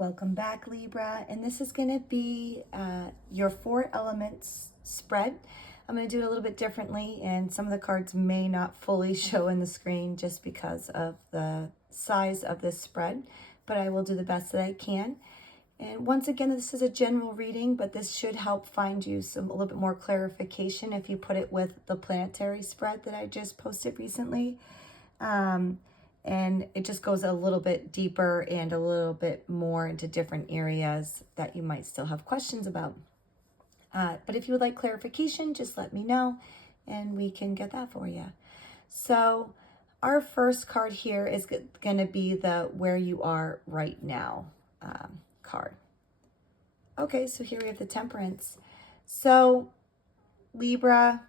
Welcome back, Libra, and this is going to be your 4 elements spread. I'm going to do it a little bit differently, and some of the cards may not fully show in the screen just because of the size of this spread, but I will do the best that I can. And once again, this is a general reading, but this should help find you a little bit more clarification if you put it with the planetary spread that I just posted recently. And it just goes a little bit deeper and a little bit more into different areas that you might still have questions about. But if you would like clarification, just let me know and we can get that for you. So our first card here is going to be the where you are right now card. Okay, so here we have the Temperance. So Libra,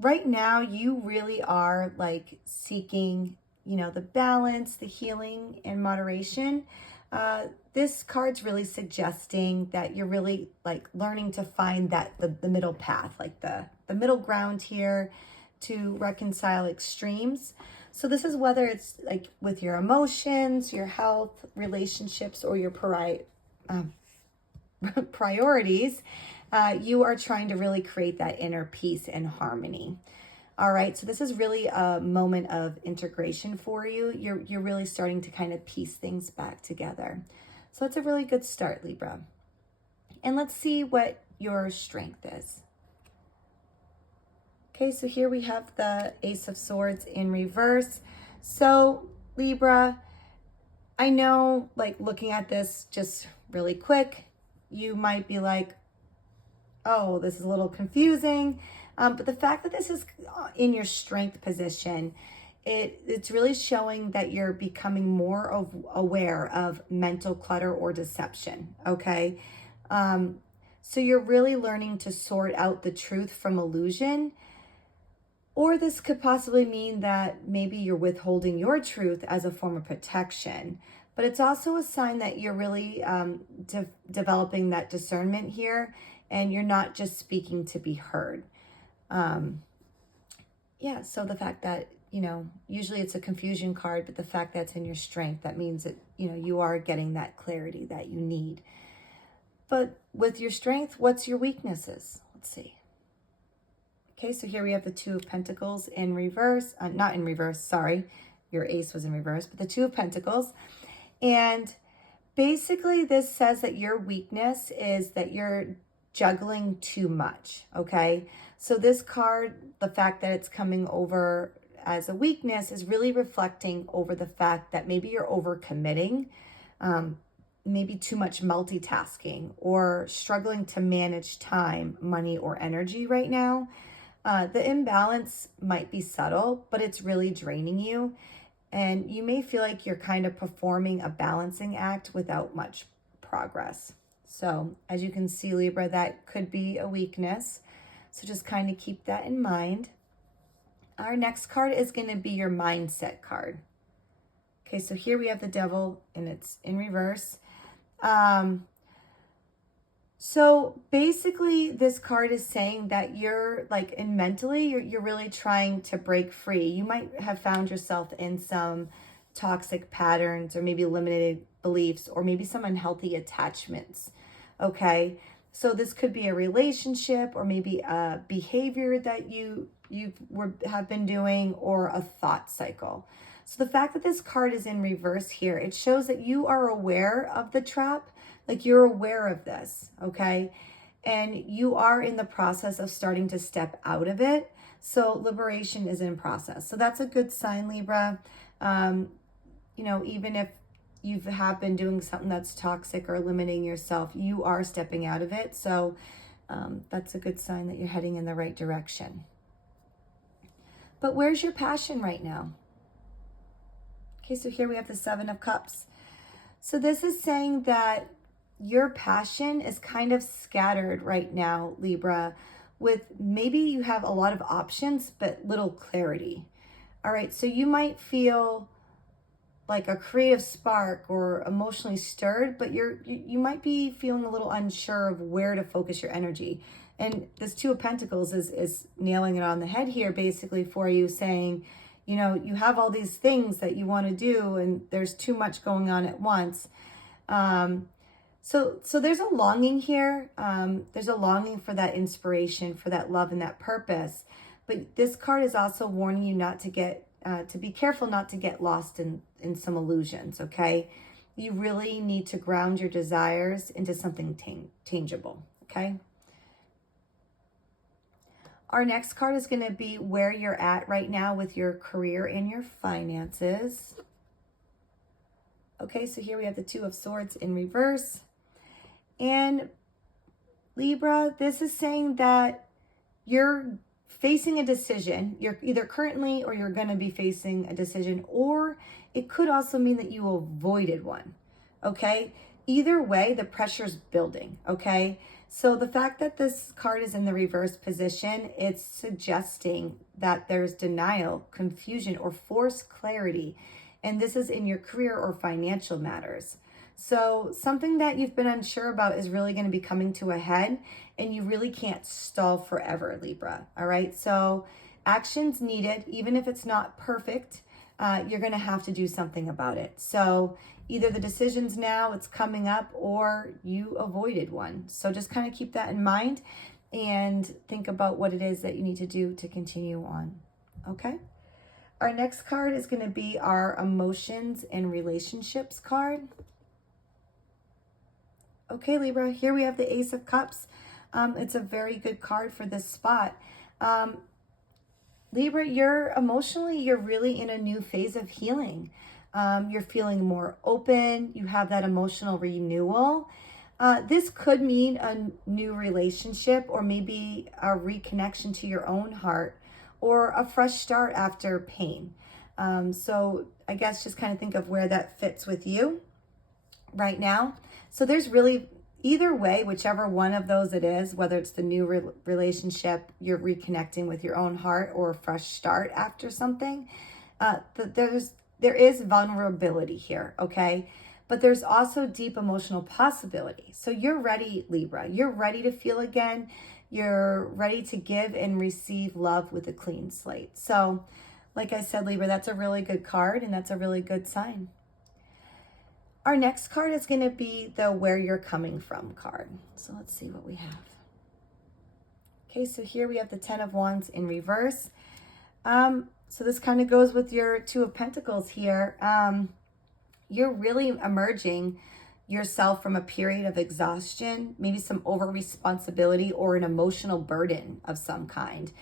right now you really are like seeking, the balance, the healing, and moderation. This card's really suggesting that you're really like learning to find the middle path, like the middle ground here to reconcile extremes. So this is whether it's like with your emotions, your health, relationships, or your priorities. You are trying to really create that inner peace and harmony. All right, so this is really a moment of integration for you. You're really starting to kind of piece things back together. So it's a really good start, Libra. And let's see what your strength is. Okay, so here we have the Ace of Swords in reverse. So Libra, I know, like looking at this just really quick, you might be like, oh, this is a little confusing. But the fact that this is in your strength position, it's really showing that you're becoming more aware of mental clutter or deception, okay? So you're really learning to sort out the truth from illusion. Or this could possibly mean that maybe you're withholding your truth as a form of protection. But it's also a sign that you're really developing that discernment here, and you're not just speaking to be heard. So the fact that, usually it's a confusion card, but the fact that it's in your strength, that means that, you are getting that clarity that you need. But with your strength, what's your weaknesses? Let's see. Okay, so here we have the Two of Pentacles in reverse, not in reverse, sorry. Your Ace was in reverse, but the Two of Pentacles. And basically this says that your weakness is that you're juggling too much, okay? So this card, the fact that it's coming over as a weakness is really reflecting over the fact that maybe you're overcommitting, maybe too much multitasking, or struggling to manage time, money, or energy right now. The imbalance might be subtle, but it's really draining you. And you may feel like you're kind of performing a balancing act without much progress. So as you can see, Libra, that could be a weakness. So just kind of keep that in mind. Our next card is going to be your mindset card. Okay, so here we have the Devil and it's in reverse. So basically this card is saying that you're like, and mentally, you're really trying to break free. You might have found yourself in some toxic patterns or maybe limited beliefs or maybe some unhealthy attachments. Okay, so this could be a relationship or maybe a behavior that you have been doing, or a thought cycle. So the fact that this card is in reverse here, it shows that you are aware of the trap, like you're aware of this, okay? And you are in the process of starting to step out of it. So liberation is in process. So that's a good sign, Libra. Even if you have been doing something that's toxic or limiting yourself, you are stepping out of it. So that's a good sign that you're heading in the right direction. But where's your passion right now? Okay, so here we have the Seven of Cups. So this is saying that your passion is kind of scattered right now, Libra, with maybe you have a lot of options, but little clarity. All right, so you might feel like a creative spark or emotionally stirred, but you might be feeling a little unsure of where to focus your energy. And this Two of Pentacles is nailing it on the head here, basically for you, saying, you have all these things that you want to do and there's too much going on at once. So there's a longing here. There's a longing for that inspiration, for that love and that purpose. But this card is also warning you not to get, to be careful not to get lost in some illusions, okay? You really need to ground your desires into something tangible, okay? Our next card is going to be where you're at right now with your career and your finances. Okay, so here we have the Two of Swords in reverse. And Libra, this is saying that you're facing a decision. You're either currently or you're going to be facing a decision, or it could also mean that you avoided one, okay? Either way, the pressure's building, okay? So the fact that this card is in the reverse position, it's suggesting that there's denial, confusion, or forced clarity. And this is in your career or financial matters. So something that you've been unsure about is really going to be coming to a head, and you really can't stall forever, Libra. All right. So action's needed, even if it's not perfect, you're going to have to do something about it. So either the decision's now, it's coming up, or you avoided one. So just kind of keep that in mind and think about what it is that you need to do to continue on. Okay. Our next card is going to be our emotions and relationships card. Okay, Libra, here we have the Ace of Cups. It's a very good card for this spot. Libra, you're really in a new phase of healing. You're feeling more open. You have that emotional renewal. This could mean a new relationship, or maybe a reconnection to your own heart, or a fresh start after pain. So I guess just kind of think of where that fits with you right now. So there's really, either way, whichever one of those it is, whether it's the new relationship, you're reconnecting with your own heart, or a fresh start after something, there is vulnerability here, okay? But there's also deep emotional possibility. So you're ready, Libra. You're ready to feel again. You're ready to give and receive love with a clean slate. So like I said, Libra, that's a really good card, and that's a really good sign. Our next card is going to be the Where You're Coming From card. So let's see what we have. Okay, so here we have the Ten of Wands in reverse. So this kind of goes with your Two of Pentacles here. You're really emerging yourself from a period of exhaustion, maybe some over responsibility, or an emotional burden of some kind.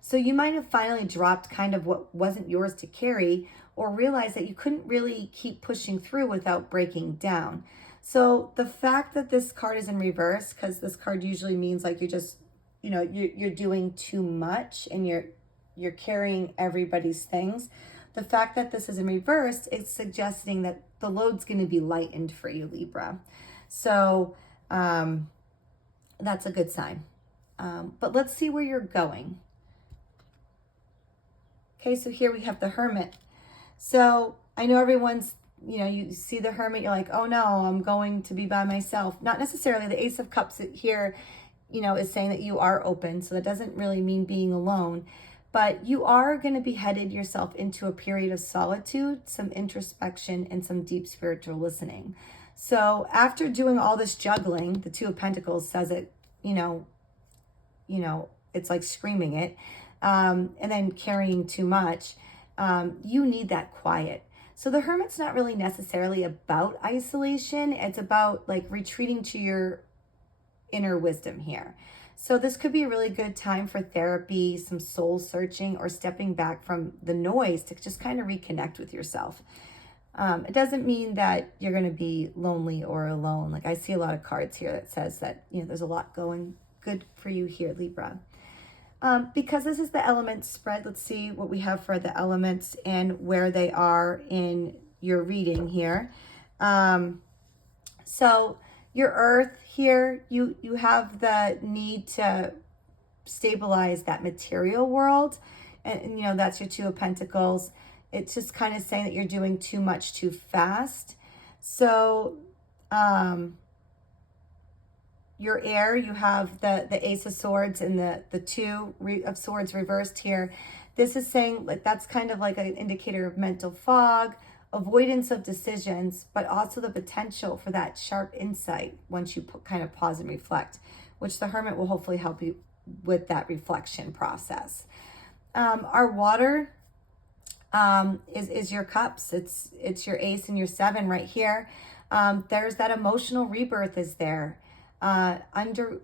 So you might have finally dropped kind of what wasn't yours to carry, or realized that you couldn't really keep pushing through without breaking down. So the fact that this card is in reverse, because this card usually means like you're just, you're doing too much, and you're carrying everybody's things. The fact that this is in reverse, it's suggesting that the load's going to be lightened for you, Libra. So that's a good sign. But let's see where you're going. Okay, so here we have the Hermit. So I know everyone's, you see the Hermit, you're like, oh no, I'm going to be by myself. Not necessarily. The Ace of Cups here, is saying that you are open. So that doesn't really mean being alone. But you are going to be headed yourself into a period of solitude, some introspection, and some deep spiritual listening. So after doing all this juggling, the Two of Pentacles says it, it's like screaming it, and then carrying too much, you need that quiet. So the Hermit's not really necessarily about isolation. It's about like retreating to your inner wisdom here. So this could be a really good time for therapy, some soul searching, or stepping back from the noise to just kind of reconnect with yourself. It doesn't mean that you're going to be lonely or alone. Like I see a lot of cards here that says that, there's a lot going good for you here, Libra. Because this is the element spread, let's see what we have for the elements and where they are in your reading here. So your Earth here, you have the need to stabilize that material world. And that's your Two of Pentacles. It's just kind of saying that you're doing too much too fast. So your air, you have the Ace of Swords and the Two of Swords reversed here. This is saying like that's kind of like an indicator of mental fog, avoidance of decisions, but also the potential for that sharp insight once you kind of pause and reflect, which the Hermit will hopefully help you with that reflection process. Our water is your cups. It's your ace and your seven right here. There's that emotional rebirth is there. Ungrounded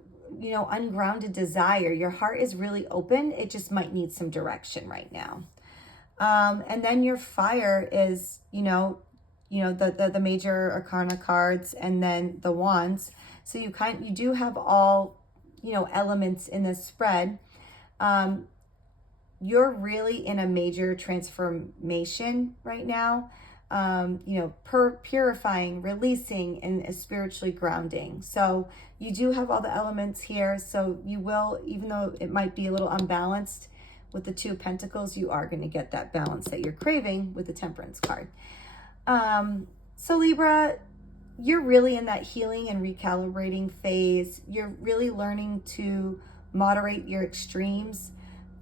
desire. Your heart is really open. It just might need some direction right now. And then your fire is, the major arcana cards, and then the wands. So you do have all, elements in this spread. You're really in a major transformation right now. Purifying, releasing, and spiritually grounding. So you do have all the elements here. So you will, even though it might be a little unbalanced with the Two of Pentacles, you are going to get that balance that you're craving with the Temperance card. So Libra, you're really in that healing and recalibrating phase. You're really learning to moderate your extremes,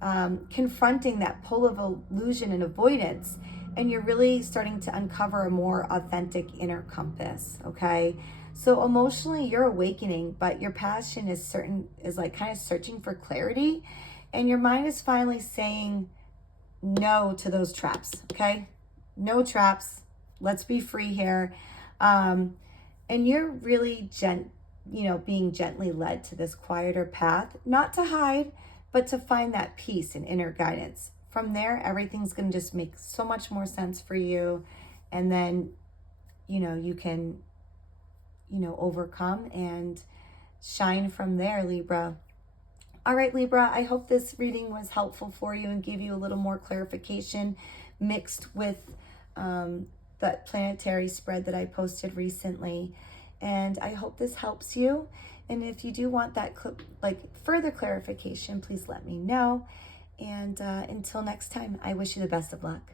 confronting that pull of illusion and avoidance. And you're really starting to uncover a more authentic inner compass, okay? So emotionally, you're awakening, but your passion is like kind of searching for clarity. And your mind is finally saying no to those traps, okay? No traps. Let's be free here. And you're really being gently led to this quieter path, not to hide, but to find that peace and inner guidance. From there, everything's going to just make so much more sense for you. And then, you can, overcome and shine from there, Libra. All right, Libra, I hope this reading was helpful for you and gave you a little more clarification mixed with that planetary spread that I posted recently. And I hope this helps you. And if you do want that further clarification, please let me know. And until next time, I wish you the best of luck.